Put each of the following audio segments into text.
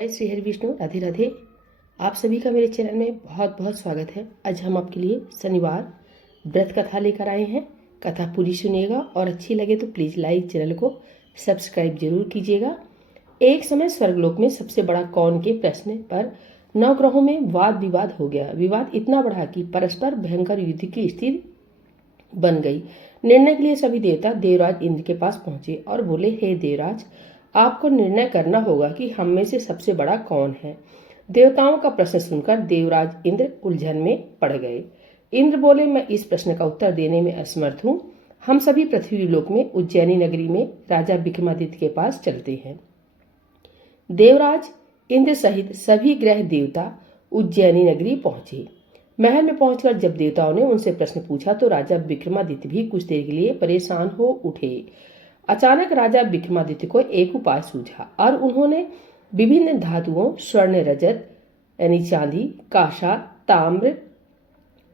श्री हरि विष्णु, राधे राधे। आप सभी का मेरे चैनल में बहुत बहुत स्वागत है। आज हम आपके लिए शनिवार व्रत कथा लेकर आए हैं। कथा पूरी सुनिएगा और अच्छी लगे तो प्लीज़ लाइक, चैनल को सब्सक्राइब जरूर कीजिएगा। एक समय स्वर्गलोक में सबसे बड़ा कौन के प्रश्न पर नवग्रहों में वाद विवाद हो गया। विवाद इतना बढ़ा कि परस्पर भयंकर युद्ध की स्थिति बन गई। निर्णय के लिए सभी देवता देवराज इंद्र के पास पहुंचे और बोले, हे देवराज, आपको निर्णय करना होगा कि हम में से सबसे बड़ा कौन है। देवताओं का प्रश्न सुनकर देवराज इंद्र उलझन में पड़ गए। इंद्र बोले, मैं इस प्रश्न का उत्तर देने में असमर्थ हूँ। हम सभी पृथ्वी लोक में उज्जैनी नगरी में राजा विक्रमादित्य के पास चलते हैं। देवराज इंद्र सहित सभी ग्रह देवता उज्जैनी नगरी पहुंचे। महल में पहुंचकर जब देवताओं ने उनसे प्रश्न पूछा तो राजा विक्रमादित्य भी कुछ देर के लिए परेशान हो उठे। अचानक राजा विक्रमादित्य को एक उपाय सूझा और उन्होंने विभिन्न धातुओं स्वर्ण, रजत यानी चांदी, कांसा, ताम्र,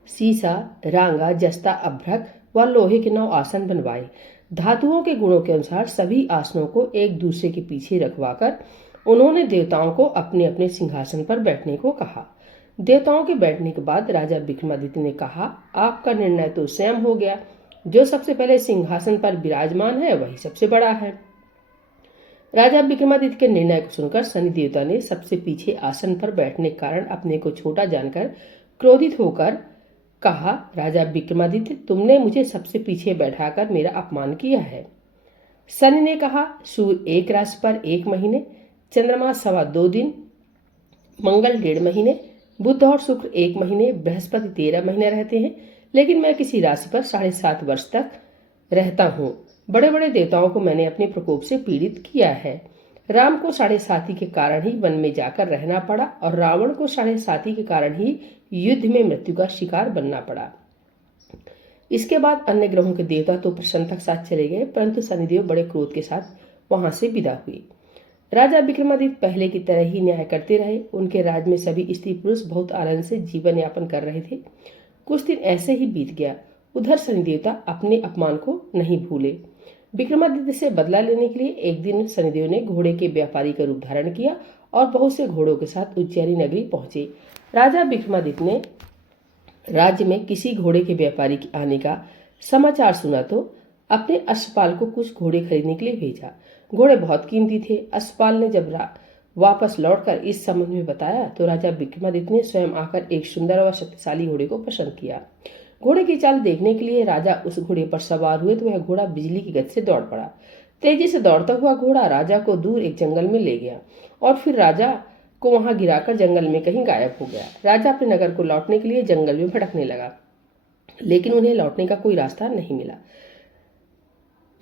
सीसा, रांगा, जस्ता, अभ्रक व लोहे के 9 आसन बनवाए। धातुओं के गुणों के अनुसार सभी आसनों को एक दूसरे के पीछे रखवाकर उन्होंने देवताओं को अपने अपने सिंहासन पर बैठने को कहा। देवताओं के बैठने के बाद राजा विक्रमादित्य ने कहा, आपका निर्णय तो स्वयं हो गया। जो सबसे पहले सिंहासन पर विराजमान है वही सबसे बड़ा है। राजा विक्रमादित्य के निर्णय को सुनकर शनि देवता ने सबसे पीछे आसन पर बैठने के कारण अपने को छोटा जानकर क्रोधित होकर कहा, राजा विक्रमादित्य, तुमने मुझे सबसे पीछे बैठाकर मेरा अपमान किया है। शनि ने कहा, सूर्य एक राशि पर 1 महीने, चंद्रमा 2.25 दिन, मंगल 1.5 महीने, बुध और शुक्र 1 महीने, बृहस्पति 13 महीने रहते हैं, लेकिन मैं किसी राशि पर 7.5 वर्ष तक रहता हूँ। बड़े बड़े देवताओं को मैंने अपने प्रकोप से पीड़ित किया है। राम को 7.5 के कारण ही वन में जाकर रहना पड़ा और रावण को 7.5 के कारण ही युद्ध में मृत्यु का शिकार बनना पड़ा। इसके बाद अन्य ग्रहों के देवता तो प्रसन्नता के साथ चले गए, परंतु शनिदेव बड़े क्रोध के साथ वहां से विदा हुए। राजा विक्रमादित्य पहले की तरह ही न्याय करते रहे। उनके राज्य में सभी स्त्री पुरुष बहुत आनंद से जीवन यापन कर रहे थे। कुछ दिन ऐसे ही बीत गया। उधर शनि देवता अपने अपमान को नहीं भूले। विक्रमादित्य से बदला लेने के लिए एक दिन शनिदेव ने घोड़े के व्यापारी का रूप धारण किया और बहुत से घोड़ों के साथ उज्जैनी नगरी पहुंचे। राजा विक्रमादित्य ने राज्य में किसी घोड़े के व्यापारी के आने का समाचार सुना तो अपने अश्वपाल को कुछ घोड़े खरीदने के लिए भेजा। घोड़े बहुत कीमती थे। अश्वपाल ने जब वापस लौटकर इस संबंध में बताया तो राजा विक्रमादित्य ने स्वयं आकर एक सुंदर व शक्तिशाली घोड़े को पसंद किया। घोड़े की चाल देखने के लिए राजा उस घोड़े पर सवार हुए तो वह घोड़ा बिजली की गति से दौड़ पड़ा। तेजी से दौड़ता हुआ घोड़ा राजा को दूर एक जंगल में ले गया और फिर राजा को वहां गिराकर जंगल में कहीं गायब हो गया। राजा अपने नगर को लौटने के लिए जंगल में भटकने लगा, लेकिन उन्हें लौटने का कोई रास्ता नहीं मिला।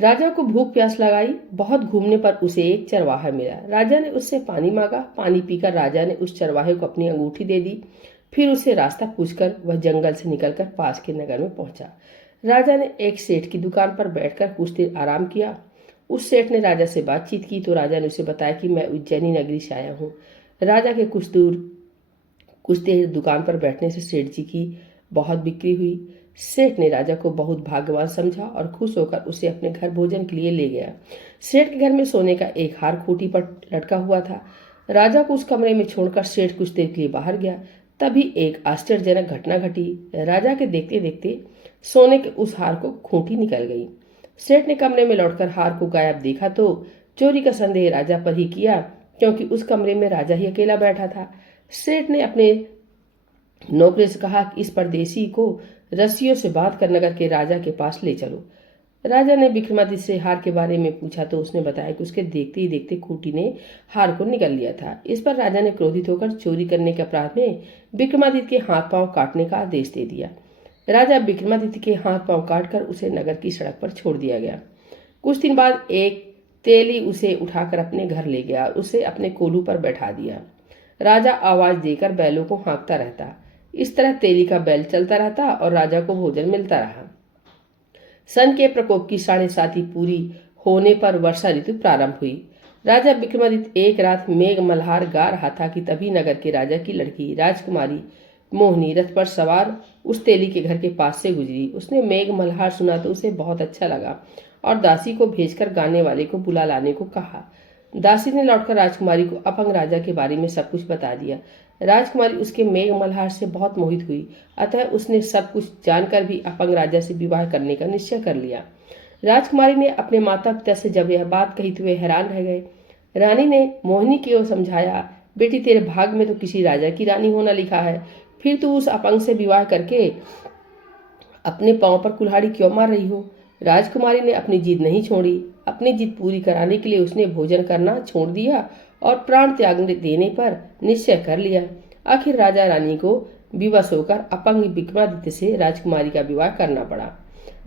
राजा को भूख प्यास लगाई। बहुत घूमने पर उसे एक चरवाहा मिला। राजा ने उससे पानी मांगा। पानी पीकर राजा ने उस चरवाहे को अपनी अंगूठी दे दी। फिर उसे रास्ता पूछकर वह जंगल से निकलकर पास के नगर में पहुंचा। राजा ने एक सेठ की दुकान पर बैठकर कुछ देर आराम किया। उस सेठ ने राजा से बातचीत की तो राजा ने उसे बताया कि मैं उज्जैनी नगरी से आया हूँ। राजा के कुछ देर दुकान पर बैठने से सेठ जी की बहुत बिक्री हुई। सेठ ने राजा को बहुत भाग्यवान समझा और खुश होकर उसे अपने घर भोजन के लिए ले गया। सेठ के घर में सोने का एक हार खूंटी पर लटका हुआ था। राजा को उस कमरे में छोड़कर सेठ कुछ देर के लिए बाहर गया। तभी एक आश्चर्यजनक घटना घटी। राजा के देखते देखते सोने के उस हार को खूंटी निकल गई। सेठ ने कमरे में लौटकर हार को गायब देखा तो चोरी का संदेह राजा पर ही किया, क्योंकि उस कमरे में राजा ही अकेला बैठा था। सेठ ने अपने नौकरी से कहा कि इस परदेसी को रस्सियों से बांध कर नगर के राजा के पास ले चलो। राजा ने विक्रमादित्य से हार के बारे में पूछा तो उसने बताया कि उसके देखते ही देखते खूंटी ने हार को निगल लिया था। इस पर राजा ने क्रोधित होकर चोरी करने के अपराध में विक्रमादित्य के हाथ पांव काटने का आदेश दे दिया। राजा विक्रमादित्य के हाथ पांव काटकर उसे नगर की सड़क पर छोड़ दिया गया। कुछ दिन बाद एक तेली उसे उठाकर अपने घर ले गया और उसे अपने कोलू पर बैठा दिया। राजा आवाज देकर बैलों को हाँकता रहता। इस तरह तेली का बैल चलता रहता और राजा को भोजन मिलता रहा। सन के प्रकोप की 7.5 पूरी होने पर वर्षा ऋतु प्रारंभ हुई। राजा विक्रमादित्य एक रात मेघ मल्हार गा रहा था कि तभी नगर के राजा की लड़की राजकुमारी मोहिनी रथ पर सवार उस तेली के घर के पास से गुजरी। उसने मेघ मल्हार सुना तो उसे बहुत अच्छा लगा और दासी को भेजकर गाने वाले को बुला लाने को कहा। दासी ने लौटकर राजकुमारी को अपंग राजा के बारे में सब कुछ बता दिया। राजकुमारी उसके मेघ मल्हार से बहुत मोहित हुई, अतः उसने सब कुछ जानकर भी अपंग राजा से विवाह करने का निश्चय कर लिया। राजकुमारी ने अपने माता पिता से जब यह बात कही तो वे हैरान रह गए। रानी ने मोहिनी को समझाया, बेटी तेरे भाग में तो किसी राजा की रानी होना लिखा है, फिर तू उस अपंग से विवाह करके अपने पांव पर कुल्हाड़ी क्यों मार रही हो। राजकुमारी ने अपनी जिद नहीं छोड़ी। अपनी जिद पूरी कराने के लिए उसने भोजन करना छोड़ दिया और प्राण त्याग देने पर निश्चय कर लिया। आखिर राजा रानी को विवश होकर अपंग विक्रमादित्य से राजकुमारी का विवाह करना पड़ा।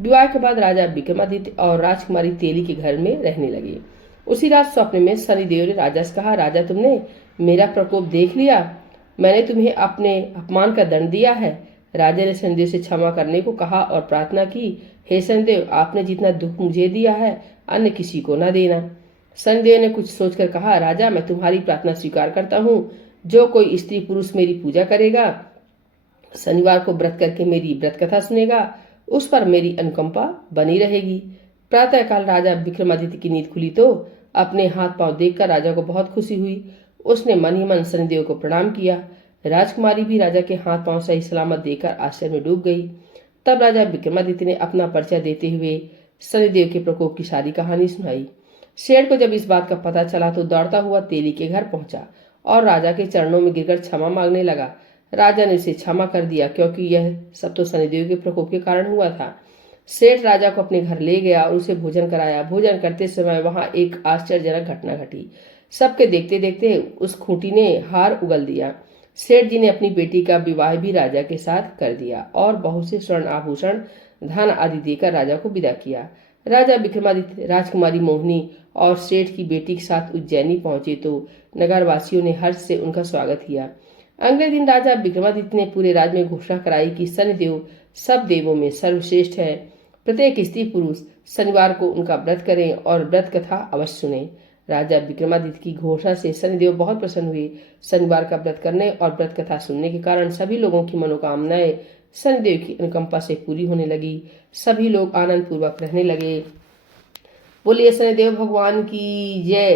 विवाह के बाद राजा विक्रमादित्य और राजकुमारी तेली के घर में रहने लगे। उसी रात स्वप्न में शनिदेव ने राजा से कहा, राजा तुमने मेरा प्रकोप देख लिया, मैंने तुम्हें अपने अपमान का दंड दिया है। राजा ने शनिदेव से क्षमा करने को कहा और प्रार्थना की, हे शनिदेव, आपने जितना दुख मुझे दिया है अन्य किसी को न देना। शनिदेव ने कुछ सोचकर कहा, राजा मैं तुम्हारी प्रार्थना स्वीकार करता हूँ। जो कोई स्त्री पुरुष मेरी पूजा करेगा, शनिवार को व्रत करके मेरी व्रत कथा सुनेगा, उस पर मेरी अनुकंपा बनी रहेगी। प्रातःकाल राजा विक्रमादित्य की नींद खुली तो अपने हाथ पांव देखकर राजा को बहुत खुशी हुई। उसने मन ही मन शनिदेव को प्रणाम किया। राजकुमारी भी राजा के हाथ पांव सही सलामत देखकर आश्चर्य में डूब गई। तब राजा विक्रमादित्य ने अपना परिचय देते हुए शनिदेव के प्रकोप की सारी कहानी सुनाई। शेर को जब इस बात का पता चला तो दौड़ता हुआ तेली के घर पहुंचा और राजा के चरणों में गिरकर क्षमा मांगने लगा। राजा ने उसे क्षमा कर दिया, क्योंकि यह सब तो शनिदेव के प्रकोप के कारण हुआ था। सेठ राजा को अपने घर ले गया और उसे भोजन कराया। भोजन करते समय वहां एक आश्चर्यजनक घटना घटी। सबके देखते देखते उस खूंटी ने हार उगल दिया। सेठ जी ने अपनी बेटी का विवाह भी राजा के साथ कर दिया और बहुत से स्वर्ण आभूषण, धन आदि देकर राजा को विदा किया। राजा विक्रमादित्य, राजकुमारी मोहिनी और सेठ की बेटी के साथ उज्जैनी पहुंचे तो नगरवासियों ने हर्ष से उनका स्वागत किया। अगले दिन राजा विक्रमादित्य ने पूरे राज्य में घोषणा कराई कि शनिदेव सब देवों में सर्वश्रेष्ठ है। प्रत्येक स्त्री पुरुष शनिवार को उनका व्रत करें और व्रत कथा अवश्य सुने। राजा विक्रमादित्य की घोषणा से शनिदेव बहुत प्रसन्न हुए। शनिवार का व्रत करने और व्रत कथा सुनने के कारण सभी लोगों की मनोकामनाएं शनिदेव की अनुकंपा से पूरी होने लगी। सभी लोग आनंद पूर्वक रहने लगे। बोलिए शनिदेव भगवान की जय।